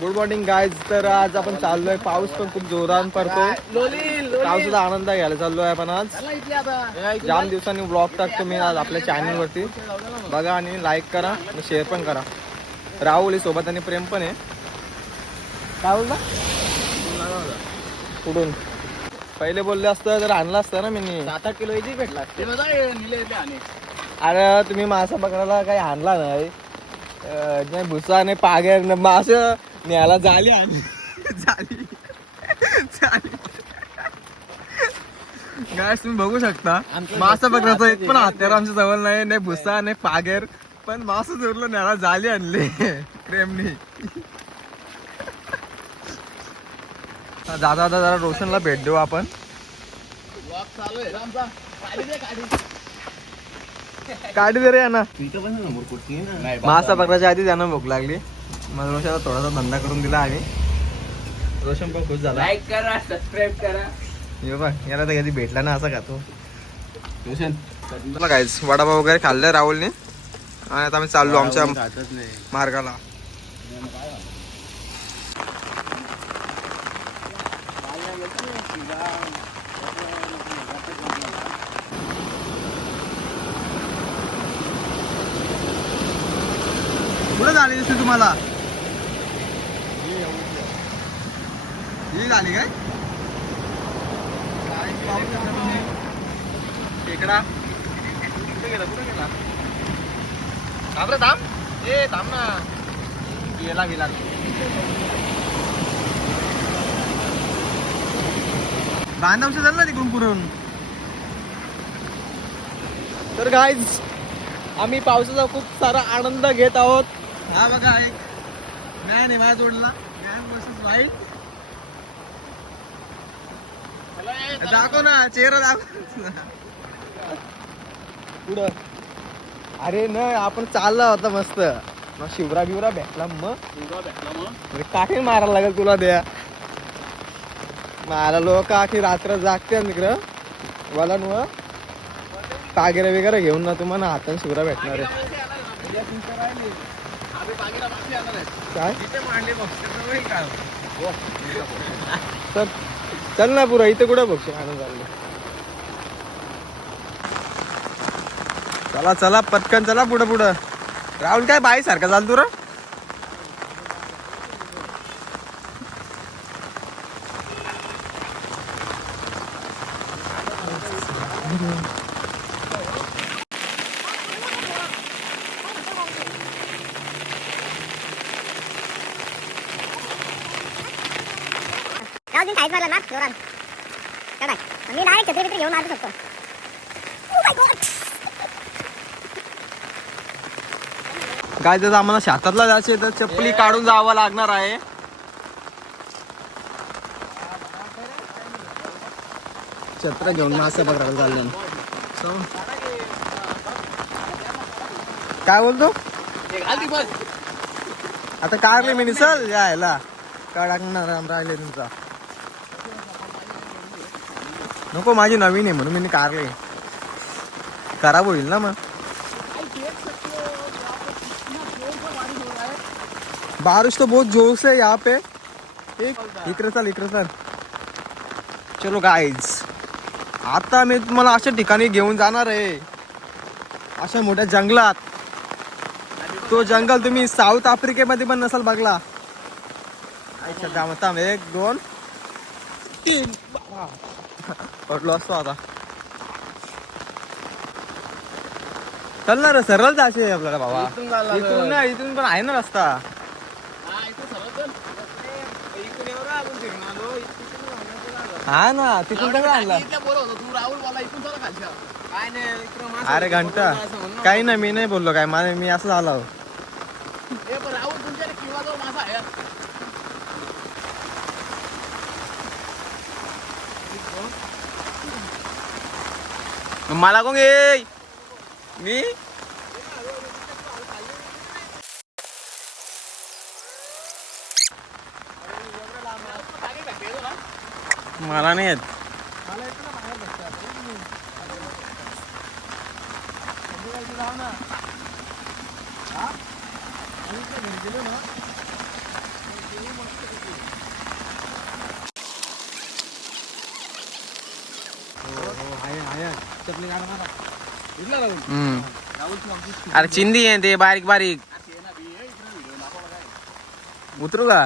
Good morning guys. तर आज आपण चाललोय, पाऊस पण खूप जोरात पडतोय, पावसाचा आनंद घ्यायला चाललोय आपण. आज जाम दिवसांनी ब्लॉग टाकतो मी आज आपल्या चॅनल वरती, बघा आणि लाईक करा आणि शेअर पण करा. राहुल सोबत आणि प्रेम पण आहे. काय बोलला कुठून पहिले बोलले असतं तर आणलं असतं ना मी. 7-8 किलो इथे भेटला. अरे तुम्ही मासा पकडायला काही आणला नाही, भुसा नाही, पागेर नाही, मास न्यायला झाली आणि झाली काय तुम्ही बघू शकता. मासा पकडायचा एक पण हत्यार आमच्या जवळ नाही भुसा नाही पागेर, पण मासा जोरलं न्यायला झाली आणले प्रेमनी. दादा जरा रोशनला भेट देऊ आपण. काढी दे रे यांना. मासा पकडायच्या आधी त्यांना भूक लागली, मला रोशनला थोडासा धंदा करून दिला आणि रोशन पण खुश झाला. लाईक करा, सबस्क्राईब करा. ये बघ याला तर कधी भेटला ना असा खातो रोशन. तुला काहीच वडापाव वगैरे खाल्लं राहुलने आणि आता आम्ही चाललो आमच्या मार्गाला. कुठं झाली दिसते तुम्हाला ही झाली काय खेकडा कुठे गेला थांब रे थांब. ए थांब ना, गेला बांधवश झालं ना तिकडून पुरून. तर गाईज आम्ही पावसाचा खूप सारा आनंद घेत आहोत. हा बघा एक मॅन आहे माझ्या जोडला, मॅन वर्सेस वाईल्ड. दाखव ना चेहरा, दाखव पुढं. अरे न आपण चालला होता मस्त, मग शिवरा बिवरा भेटला, मग काठी मारायला लागेल तुला द्या. मला लोक आखी रात्र जागते तिकडं वाला पागेरे वगैरे घेऊन ना तुम्हाला हाताने शिवरा भेटणार आहे. काय तर चल ना पुरा इथे कुठं बघशील आणून चाललं. चला चला पटकन चला पुढं. राहुल काय बाई सारखा चाल तू रे. टाईट मारला ना जोरात. काय मी डायरेक्ट छत्री घेऊन आलो शकतो. काय जर आम्हाला शेतातला जायचे तर चप्पली काढून जावं लागणार आहे. छत्र घेऊन मासे पकडायला चालले. काय बोलतो आता कारले मी चल यायला काढणार राहिले तुमचा. नको माझी नवीन आहे म्हणून मी कारले, खराब होईल ना मग. बारिश तो बहुत जोर से यहाँ पे. इकडे चल. चलो गाईज आता मी तुम्हाला अशा ठिकाणी घेऊन जाणार आहे, अशा मोठ्या जंगलात. तो जंगल तुम्ही साऊथ आफ्रिकेमध्ये पण नसाल बघला. थांब 1 2 3 पडलो असतो आता. चल ना सरळ जायचे आपल्याला बाबा. इथून पण आहे ना रस्ता. हा ना तिथून सगळं आणला. अरे घंटा काही नाही, मी नाही बोललो काय, मी असं झालो. मला कोण घे मी मला नाही येत. अरे चिंदी आहे ते बारीक बारीक उतरू का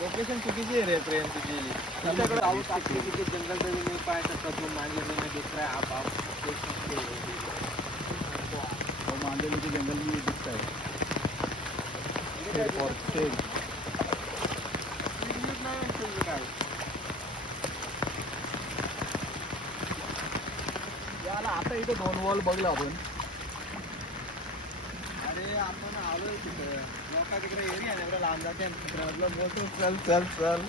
लोकेशन चुकीची आहे रे ट्रेन तुझी तुमच्याकडे पाऊस टाकली तिथे जंगल तरी नाही पाहायचं कदम मांडले नाही दिख रहा है आप मांडले के जंगल में दिखता है याला आता इथे 2 वॉल बघला आपण अरे आपण आलोय तिथे लोका तिकडे एरिया आहे एवढं लांब जाते चल चल चल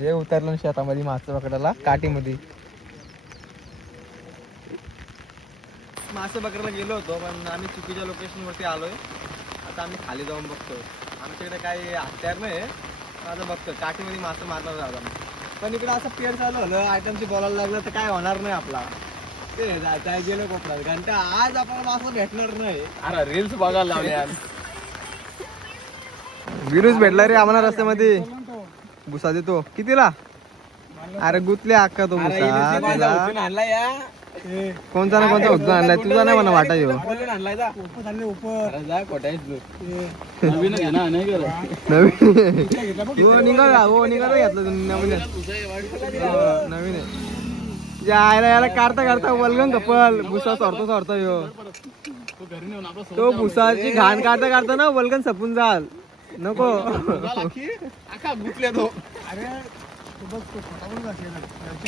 हे उतरलं शेतामध्ये मासे पकडायला काठीमध्ये मासे पकडायला गेलो होतो पण आम्ही चुकीच्या लोकेशन वरती आलोय आता आम्ही खाली जाऊन बघतो आमच्याकडे काही हत्यार नाही आता बघतो काठीमध्ये मासे मारणार आहोत आम्ही पण इकडे असं पेर चालू झालं आयटमची बोलायला लागलं तर काय होणार नाही आपला ते जायचं गेलो कोकणात घंटा आज आपल्याला मासा भेटणार नाही अरे रील्स बघायला लावले यार विरूज भेटला रे आम्हाला रस्त्यामध्ये भुसा देतो कितीला अरे गुतले अक्का तो भुसा कोणता ना कोणता उद्या आणलाय तुझा नाही म्हणा वाटा येऊ नवीन निघाला हो निघाला घेतलं नवीन नवीन यायला याला काढता काढता वलगन कपल भुसा सोडतो सोडतो यो तो भुसाची घाण काढता काढता ना वलगन सपून जाल नको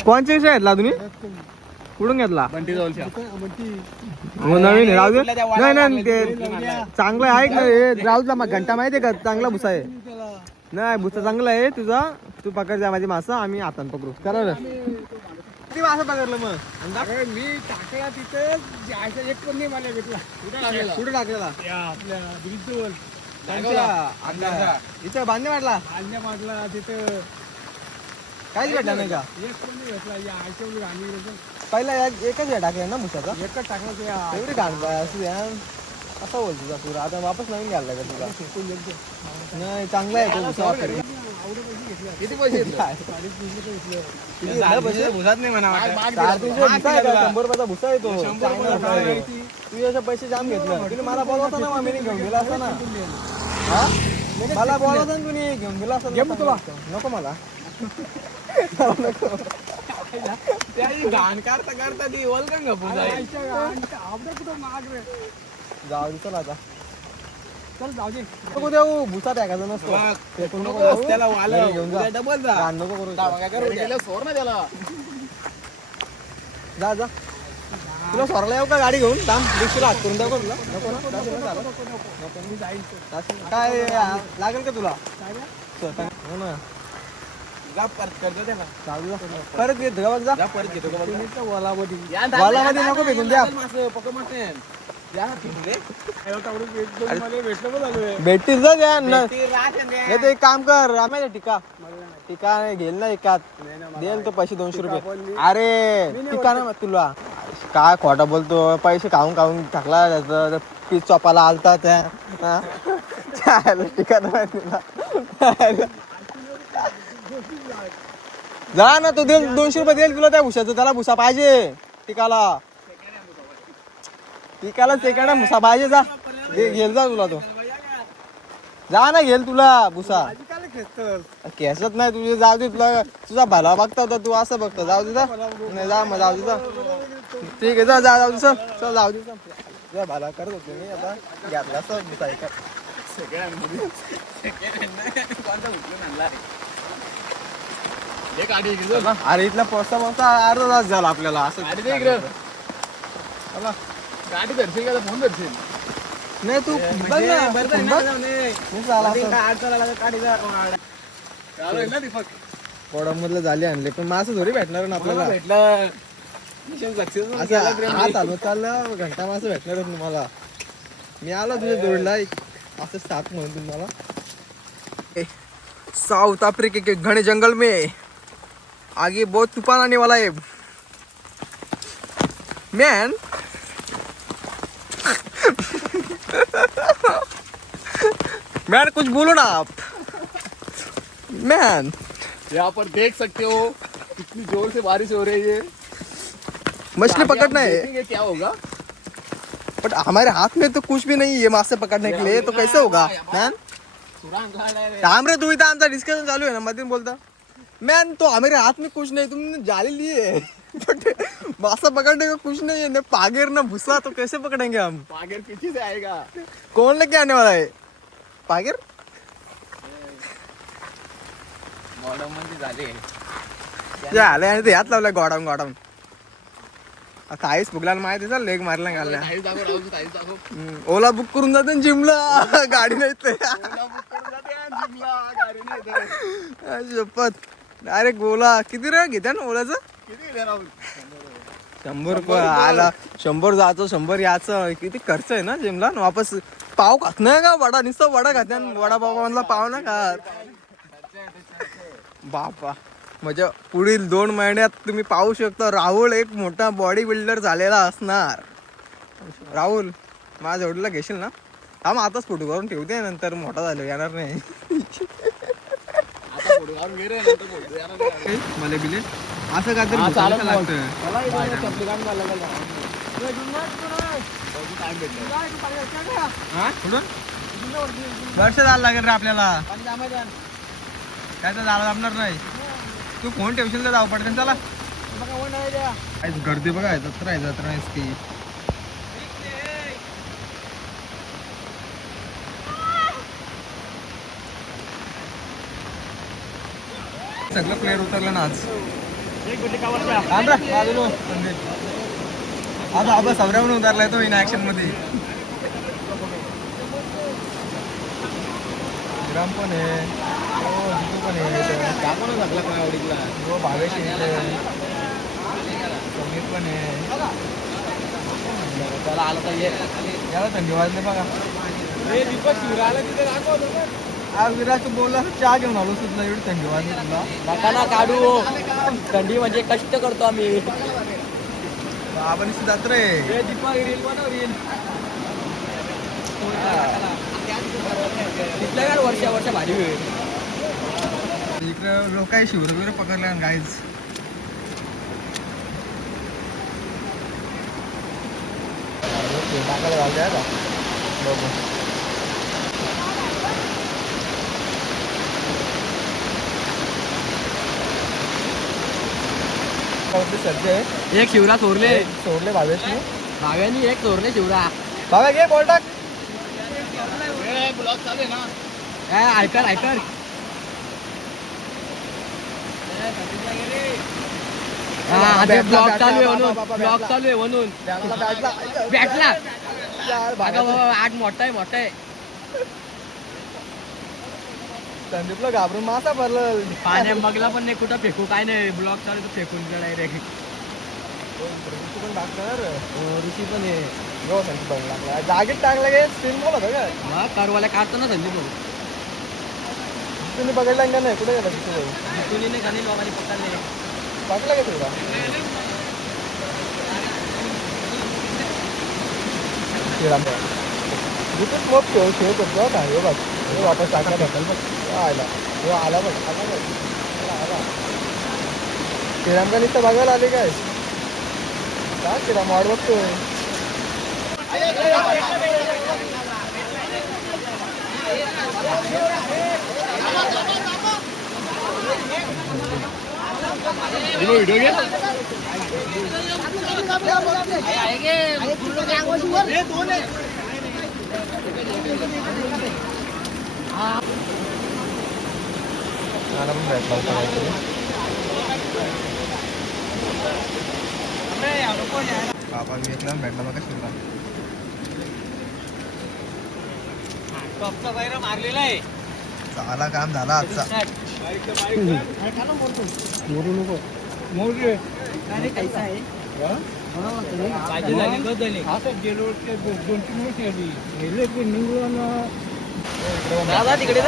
कोणच्या विषय घेतला तुम्ही कुठून घेतला हो नवीन राहू दे नाही नाही ते चांगलं आहे ना राहू दे घंटा माहितीये का चांगला भुसा आहे नाही भुसा चांगला आहे तुझा तू पकड जा माझी मासा आम्ही हातान पकडू करा किती मासा पकडलं मग मी टाकला तिथं एक पण नाही मला भेटला कुठे टाकलेला आपल्या ब्रिजवर इथं बांधणे वाटला तिथं काहीच भेटला नाही का पहिला एकच हे टाकलं ना भुसाचा एकच टाकला एवढी घाण असू द्या असा बोल तुझा पुरा आता वापस नवीन घ्यायला लागेल तुला नाही चांगला आहे तो भुसा किती पैसे भुसाच नाही म्हणा 100 रुपयाचा भुसा येतो तू याचे पैसे जाम घेतलं तुम्ही मला बोलवता ना मी घेऊन गेला असता ना हा मला बोलवता ना तुम्ही घेऊन गेला असता तुला नको मला घाण काढता काढता ती वलगन जाऊ दे चल आता चल जाऊ दे नको देऊ भुसा टाकायचा नसतो त्याला घेऊन जा डबल जा घाण नको करू सोर ना त्याला जा जा तुला सोराला येऊ का गाडी घेऊन थांब रिक्षाला हात करून द्या तुला नको काय लागेल का तुला हो ना परत घेतो का बघ जा परत घेतो का बघ वालामध्ये नको भेटून द्या भेटतील जा द्या एक काम कर आम्ही टिका टिका घेईल ना एकात देईल तो पैसे 200 रुपये अरे टिका ना तुला काय खोटा बोलतो पैसे खाऊन खाऊन टाकला त्याचं पीस चोपाला आलता त्या टिका तुला जा ना तो 200 रुपये देईल तुला त्या भुसाचं त्याला भुसा पाहिजे टिकाला सेकंड भुसा पाहिजे जा घेल जा तुला तो जा ना घेल तुला भुसा केसत नाही तुझे जाऊ दे तुला तुझा भला बघता होता तू असं बघतो जाऊ दे नाही जा मग जाऊ दे ठीक आहे जा जा जाऊ दे चल जाऊ दे जा भला करत होते मी आता घेतला असं भुसा अरे इथला पोचता पोचता अर्धा तास झाला आपल्याला असं गाडी धरशील का फोन धरशील नाही तू कोडमधलं झाले आणले पण मासं थोडी भेटणार ना आपल्याला भेटलं चालवत चाललं घंटा मासं भेटणार तुम्हाला मी आलो तुझ्या जोडला असं साथ म्हणून तुम्हाला साउथ अफ्रीका के घने जंगल में आगे बहुत तूफान आने वाला है मैन। मैन कुछ बोलो ना आप मैन। यहाँ पर देख सकते हो कितनी जोर से बारिश हो रही है। मछली पकड़ना है देखेंगे क्या होगा। बट हमारे हाथ में तो कुछ भी नहीं है मासे पकड़ने के लिए, तो कैसे होगा मैन। थांब रे तू इथं आमचा डिस्कशन चालू आहे ना मध्ये बोलता मैन। तो हमारे हाथ में कुछ नहीं, तुमने जाली ली है बट मासा पकड़ने का कुछ नहीं है, न पागेर न भूसा, तो कैसे पकड़ेंगे हम। पागेर पीछे से आएगा। कौन लेके आने वाला है पागेर। मॉडर्न मध्ये झाले झाले आणि ते हात लावलाय गोडाऊन गोडाऊन ताईस फुगला माहिती चाल लेग मारला घालल्या ताईच दाखव राहू दे, ताईच दाखव। ओला बुक करून जाते ना जिमला गाडी नाही ते ओला बुक करून जाते यार जिमला, गाडी नाही येत. शपथ डायरेक्ट ओला किती रे घेत्या ना ओलाचं किती गेले राहुल? 100 रुपये आला 100 जायचं 100 याचं किती खर्च आहे ना जिमला आणि वापस पाव खात नाही का वडा नुसतं वडा खात वडा पाव पाव ना खात बापा. म्हणजे पुढील 2 महिन्यात तुम्ही पाहू शकता राहुल एक मोठा बॉडी बिल्डर झालेला असणार. राहुल माझ्या जोडीला घेशील ना थांब आताच फोटो करून ठेवते नंतर मोठा झालो येणार नाही. आता फोटो काढून घे रे, नंतर फोटो येणार नाही. मला बिले असं काय हा, चालेल तर मग. लागतं. चला इथे चपली काढून घालायला लावा. बघू time भेटलं. हा कुठून वर्ष जायला लागेल रे आपल्याला, काय तर जायला जमणार नाही. तू फोन ठेवशील तर जाऊ पडते चला. गर्दी बघा जत्रा आहे जत्रा आहेस की. सगळं प्लेअर उतरलं ना आज. आज आबा सौऱ्याहून उतरलाय तो इन ऍक्शन मध्ये. विराम पण आहे, जितू पण आहे, दाखव ना सगळं काय आवडीतला. हो भावेश आहे, समीर पण आहे. त्याला आलं तर ये. याला थंडी वाजले बघा. ए दीपक शिवराला तिथे दाखव. आज विराट बोलला चहा घेऊन आलो सुद्धा एवढी थंडी वाजली तुला. नका ना काढू, थंडी म्हणजे कष्ट करतो आम्ही. आपण जत्रा आहे. दीपक रील बनव रील. तिथल्या काय वर्षा भारी होईल. इकडे लोक आहे शिवर वगैरे पकडल्या गाईज. एक शिवरा चोरले, सोडले भावेशने. भाव्यानी एक चोरले शिवरा. भाव्या घे बॉल टाक. ब्लॉग चालू आहे ना. ऐकर ब्लॉग चालू आहे म्हणून, ब्लॉग चालू आहे म्हणून बॅटला. आठ मोठा आहे. संदीपला घाबरून मासा भरलं. पाण्या बघला पण नाही कुठं फेकू काय नाही. ब्लॉग चालू तर फेकून डायरेक्ट. पण टाकणार ऋषी पण आहे. हो संदीप बघ लागला जागेत टाकला गे स्क्रीन बोलत का मग कारवाला काढतो ना संदीप भाऊ. तुम्ही बघितला का नाही कुठे गेला तिथे जितून नाही खाली लोकांनी पकडले. टाकला का तुला जिथेच मग खेळ करतो का हे बघ हे वापस टाकला ढकल बघ आला हो आला बघ आला श्रीरामका नुसतं बघायला आले काय श्रीराम वाट बघतोय. व्हिडिओ घे. मला पण भेटला होता काहीतरी. आपण घेतला भेटला बघा शिवला. टॉपचा बाहेर मारलेला आहे. झाला काम झाला आजचा. मोरू नको मोरू अरे कैसा आहे. दादा तिकडे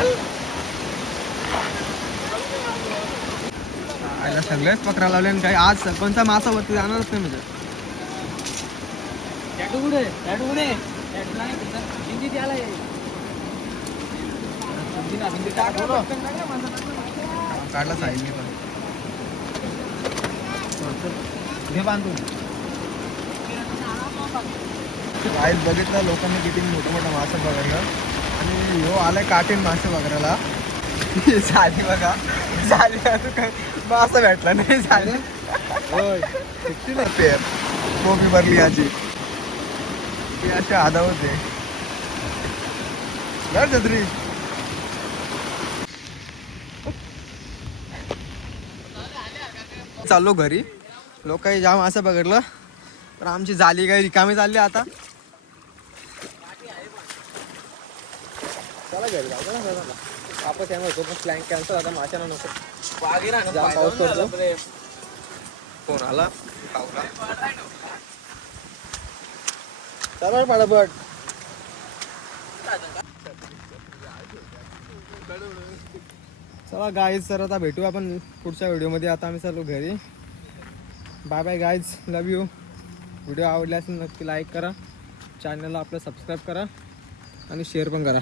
आयला सगळेच पकडा लावले आणि काही आज सरपंचा मासा वरती जाणारच नाही म्हणजे काढला साईडने पण घे बांधून काहीच बघितलं लोकांनी किती मोठं मोठं मासे बघायला आणि ह्यो आलाय काठीन मासे बघायला झाली बघा झाली काय मासा भेटला नाही झाले कोबी भरली याची ती अशी आधा होते छत्री चाललो घरी लोक काही जाम असं बघितलं तर आमची जाली काही रिकामी चालली आता चला घरी जाऊ ना वापस येणार होतो पण प्लॅन कॅन्सल आता माशाला नको जाम पाऊस पडतो फोन आला चला पटापट चला गाईज सर आता भेटू आपण पुढच्या व्हिडिओमध्ये आता आम्ही चालू घरी bye bye guys love you video आवडला असेल नक्की लाईक करा चॅनलला आपलं सबस्क्राईब करा आणि शेअर पण करा